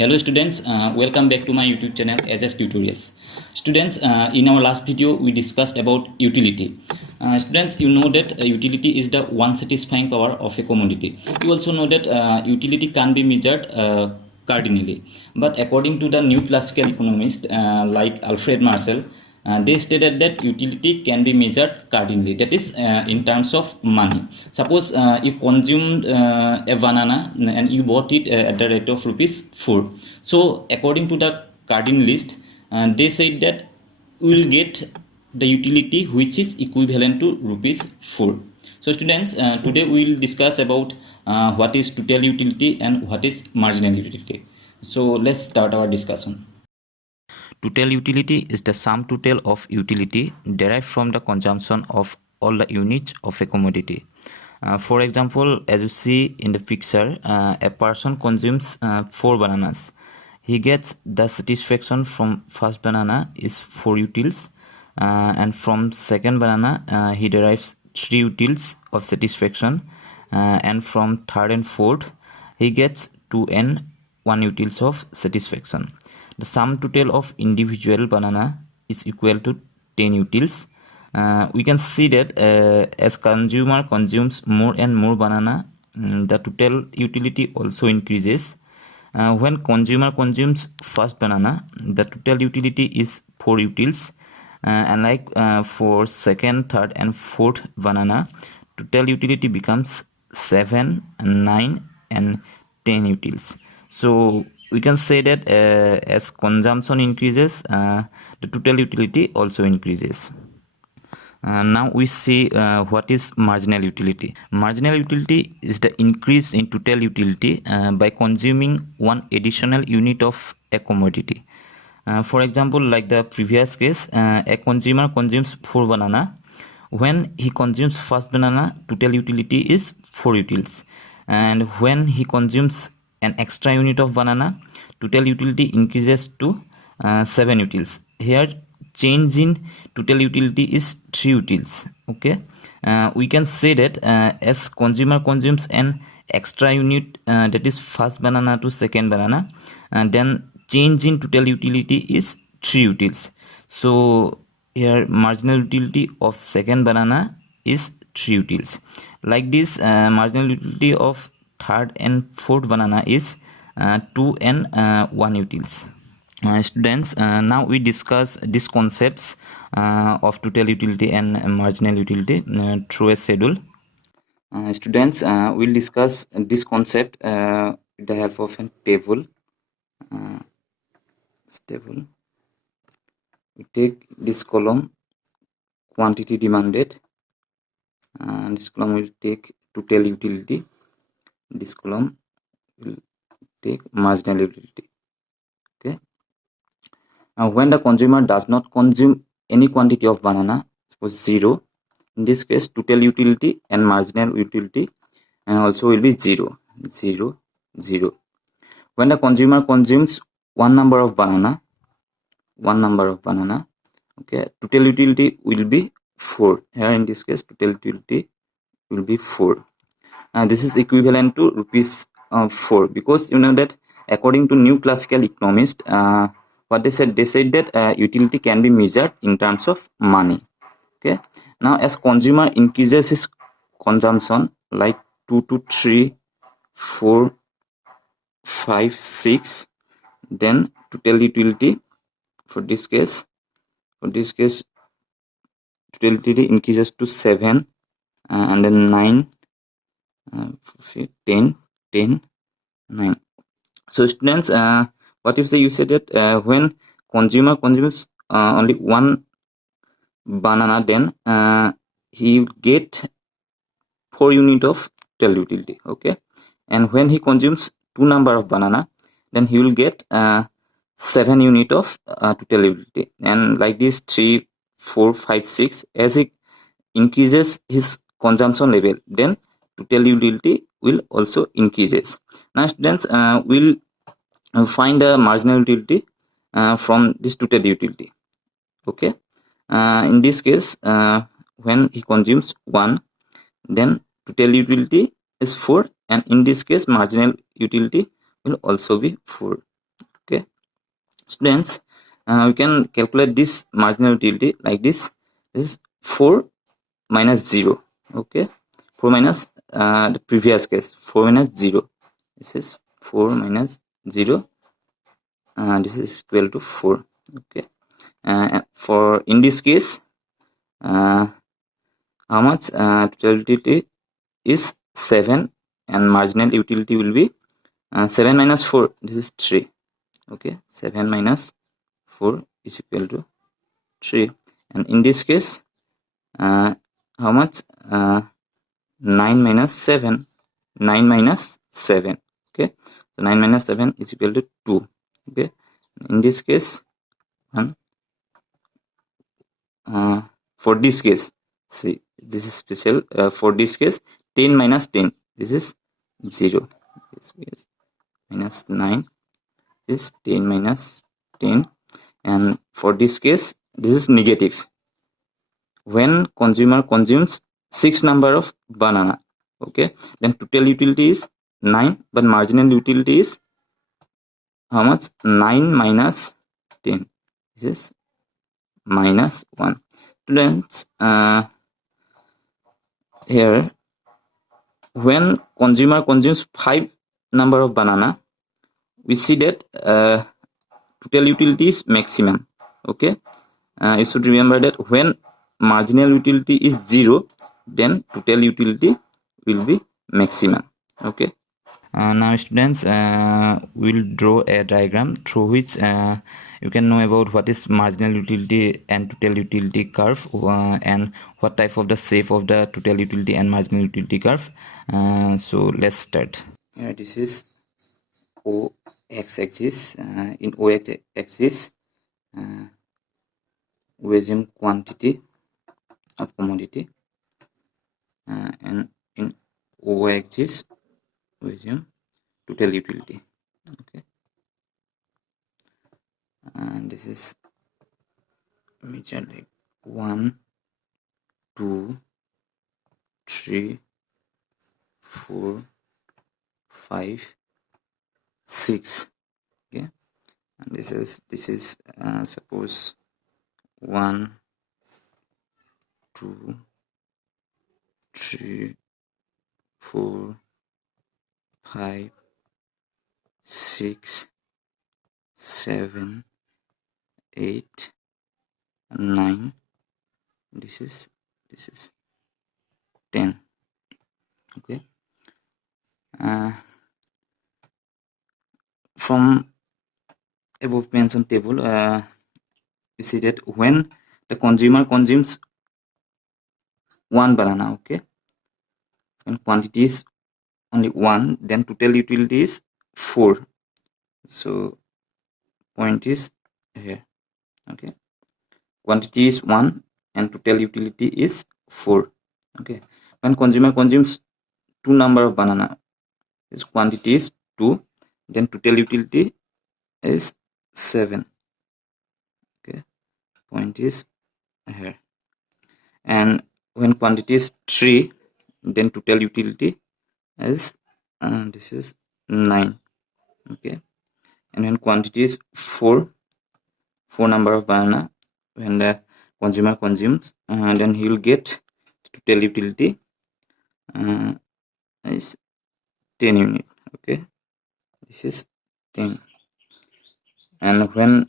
Hello students, welcome back to my YouTube channel SS Tutorials. Students, in our last video we discussed about utility. Students, you know that utility is the one satisfying power of a commodity. You also know that utility can be measured cardinally. But according to the new classical economist like Alfred Marshall, they stated that utility can be measured cardinally, that is in terms of money. Suppose you consumed a banana and you bought it at the rate of rupees 4. So according to the cardinalist, they said that we will get the utility which is equivalent to rupees 4. So students, today we will discuss about what is total utility and what is marginal utility. So let's start our discussion. Total utility is the sum total of utility derived from the consumption of all the units of a commodity. For example, as you see in the picture, a person consumes 4 bananas. He gets the satisfaction from first banana is 4 utils, and from second banana he derives 3 utils of satisfaction, and from third and fourth he gets 2 and 1 utils of satisfaction. The sum total of individual banana is equal to 10 utils. We can see that as consumer consumes more and more banana, the total utility also increases. When consumer consumes first banana, the total utility is 4 utils, and like for second, third and fourth banana, total utility becomes 7, 9 and 10 utils. So we can say that as consumption increases, the total utility also increases. Now we see what is marginal utility. Marginal utility is the increase in total utility by consuming one additional unit of a commodity. For example, like the previous case, a consumer consumes 4 banana. When he consumes first banana, total utility is 4 utils, and when he consumes an extra unit of banana, total utility increases to 7 utils. Here change in total utility is 3 utils. Okay, we can say that as consumer consumes an extra unit, that is first banana to second banana, and then change in total utility is 3 utils. So here marginal utility of second banana is 3 utils. Like this, marginal utility of third and fourth banana is 2 and 1 utils. Students, now we discuss these concepts of total utility and marginal utility through a schedule. Students, we'll discuss this concept with the help of a table. We take this column quantity demanded, and this column will take total utility. This column will take marginal utility. Okay. Now, when the consumer does not consume any quantity of banana, suppose 0, in this case total utility and marginal utility also will be 0, 0, 0. When the consumer consumes one number of banana, okay, total utility will be 4. Here in this case total utility will be 4, and this is equivalent to rupees 4, because you know that according to new classical economist, what they said that utility can be measured in terms of money. Okay, now as consumer increases his consumption like 2 to 3, 4, 5, 6, then total utility for this case total utility increases to 7, and then 9, 10, 10, 9. So students, what if you say that when consumer consumes only one banana, then he will get 4 unit of total utility. Okay, and when he consumes 2 number of banana, then he will get 7 unit of total utility, and like this 3, 4, 5, 6. As he increases his consumption level, then total utility will also increases. Now students, we'll find the marginal utility from this total utility. Okay, in this case, when he consumes 1, then total utility is 4, and in this case marginal utility will also be 4. Students, we can calculate this marginal utility like this. This is 4 minus 0. Okay, 4 minus the previous case, 4 minus 0. This is 4 minus 0. This is equal to 4. Okay, for in this case, how much total utility is 7, and marginal utility will be 7 minus 4. This is 3. Okay, 7 minus 4 is equal to 3, and in this case, how much 9 minus 7, 9 minus 7. Okay, so 9 minus 7 is equal to 2. Okay, in this case, 1 for this case, see, this is special. For this case, 10 minus 10, this is 0. This is minus 9, this is 10 minus 10, and for this case, this is negative. When consumer consumes 6 number of banana, okay, then total utility is 9, but marginal utility is how much? 9 minus 10. This is minus 1. Students, here, when consumer consumes 5 number of banana, we see that total utility is maximum. Okay, you should remember that when marginal utility is 0, then total utility will be maximum. Okay, Now students, we'll draw a diagram through which you can know about what is marginal utility and total utility curve, and what type of the shape of the total utility and marginal utility curve. So let's start. this is O x-axis. In O x-axis, we assume quantity of commodity, and in O axis we assume total utility. Okay, and this is measure like 1, 2, 3, 4, 5, 6. Okay, and this is suppose 1, 2, 3, 4, 5, 6, 7, 8, 9. This is 10. Okay, from above mentioned table, you see that when the consumer consumes 1 banana, okay, and quantity is only 1, then total utility is 4. So point is here. Okay, quantity is 1 and total utility is 4. Okay, when consumer consumes 2 number of banana, this quantity is 2, then total utility is 7. Okay, point is here. And when quantity is 3, then total utility is this is 9. Okay, and when quantity is 4 number of banana, when the consumer consumes, then he will get total utility is 10 unit. Okay, this is 10, and when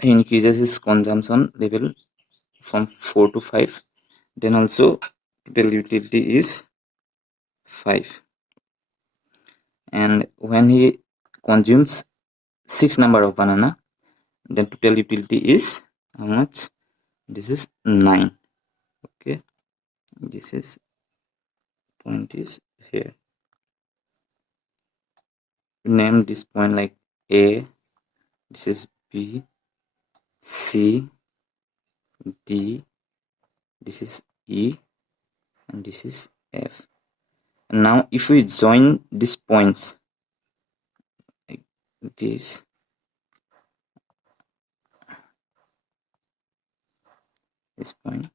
he increases his consumption level from 4 to 5, then also total utility is 5, and when he consumes 6 number of banana, then total utility is how much? This is 9. Okay, this is point is here. Name this point like A, this is B, C, D, this is E, and this is F. And now if we join these points like this, point,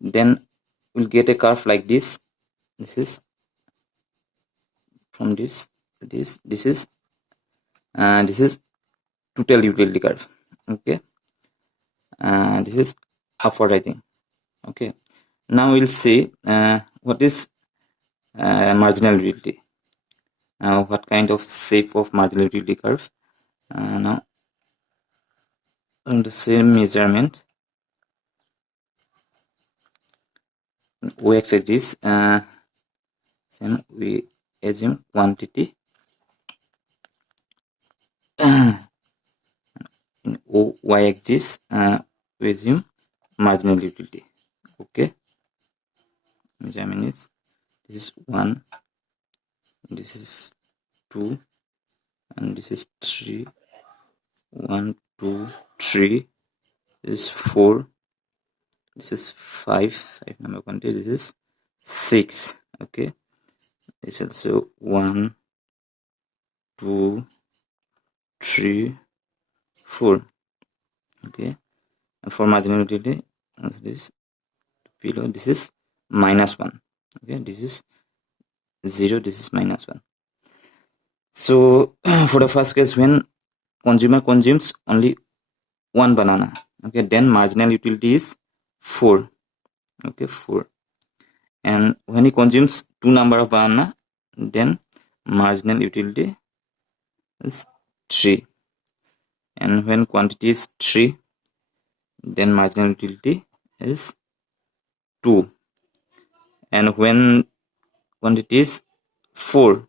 then we'll get a curve like this. This is from this is This is total utility curve. Okay, this is upward rising. Okay, now we'll see what is marginal utility. What kind of shape of marginal utility curve? Now on the same measurement, y-axis, same we assume quantity in y-axis, we assume marginal utility. Okay, measurement is this is 1, this is 2, and this is 3. 1, 2, 3. This is 4. This is 5 number quantity. This is 6. Okay, this is also 1, 2, 3, 4. Okay, and for marginal utility, this below, this is -1. Okay, this is 0, this is -1. So for the first case, when consumer consumes only one banana, okay, then marginal utility is 4. Okay, 4. And when he consumes 2 number of banana, then marginal utility is 3. And when quantity is 3, then marginal utility is 2. And when quantity is 4,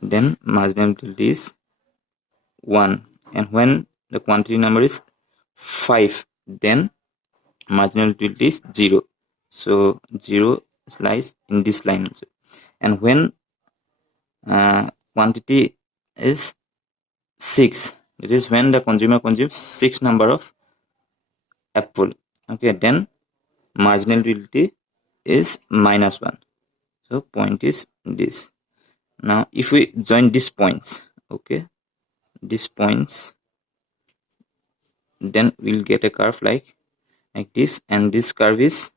then marginal utility is 1. And when the quantity number is 5, then marginal utility is 0. So 0 lies in this line also. And when quantity is 6, it is when the consumer consumes 6 number of apple. Okay, then marginal utility is -1. So point is this. Now if we join these points, okay, these points, then we'll get a curve like this, and this curve is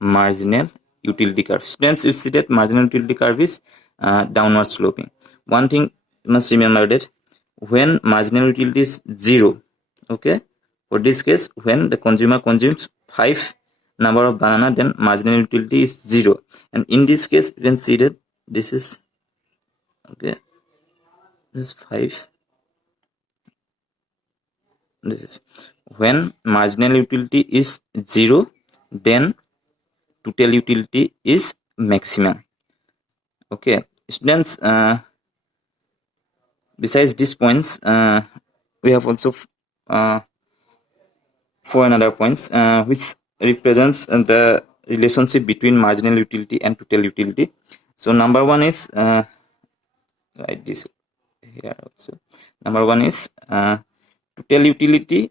marginal utility curve. Students, you see that marginal utility curve is downward sloping. One thing you must remember, that when marginal utility is 0, okay, for this case, when the consumer consumes 5 number of banana, then marginal utility is 0. And in this case, you can see that this is, okay, this is 5. This is when marginal utility is 0, then total utility is maximum. Okay, students, besides these points, we have also 4 another points which represents the relationship between marginal utility and total utility. So number one is write this here also. Number one is total utility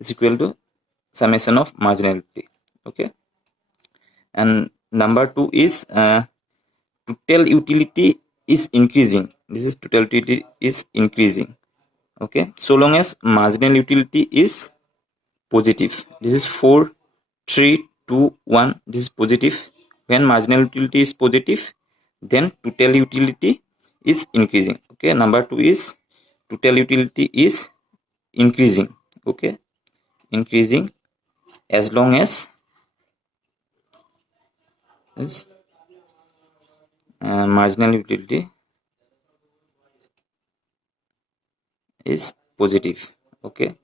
is equal to summation of marginal utility. Okay, and number two is total utility is increasing. This is total utility is increasing. Okay, so long as marginal utility is positive. This is 4, 3, 2, 1. This is positive. When marginal utility is positive, then total utility is increasing. Okay, number 2 is total utility is increasing. Okay, increasing as long as is marginal utility is positive. Okay,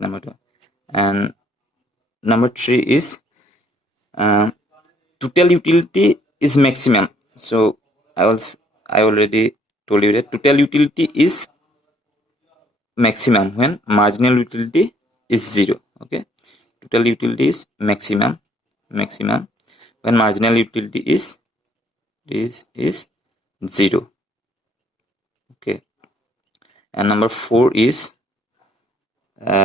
number 2. And number 3 is total utility is maximum. So I already told you that total utility is maximum when marginal utility is 0. Okay, total utility is maximum when marginal utility is 0. Okay, and number 4 is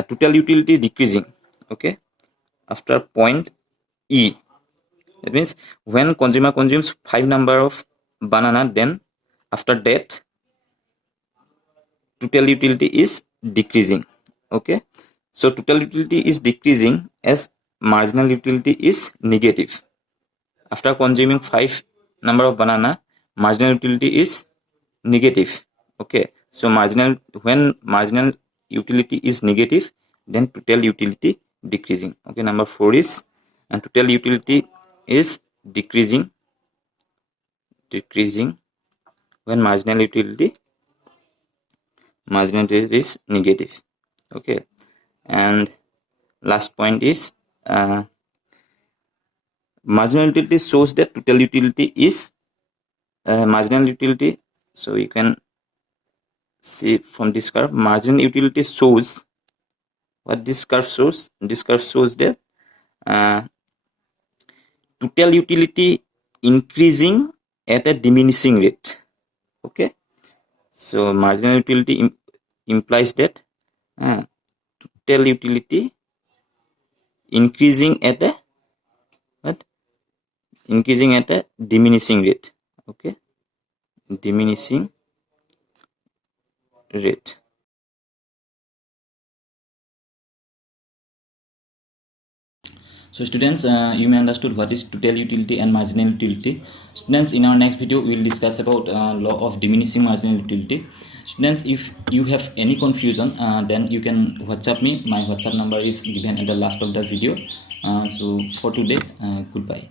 total utility decreasing. Okay, after point E. That means when consumer consumes 5 number of banana, then after that total utility is decreasing. Okay, so total utility is decreasing as marginal utility is negative. After consuming 5 number of banana, marginal utility is negative. Okay, so when marginal utility is negative, then total utility decreasing. Okay, number 4 is and total utility is decreasing when marginal utility is negative. Okay, and last point is marginal utility shows that total utility is marginal utility. So you can see from this curve, marginal utility shows what this curve shows. This curve shows that total utility increasing at a diminishing rate. Okay, so marginal utility implies that total utility increasing at a what? Increasing at a diminishing rate. Okay, diminishing rate. So students, you may understood what is total utility and marginal utility. Students, in our next video we will discuss about law of diminishing marginal utility. Students, if you have any confusion, then you can WhatsApp me. My WhatsApp number is given at the last of the video. So for today, goodbye.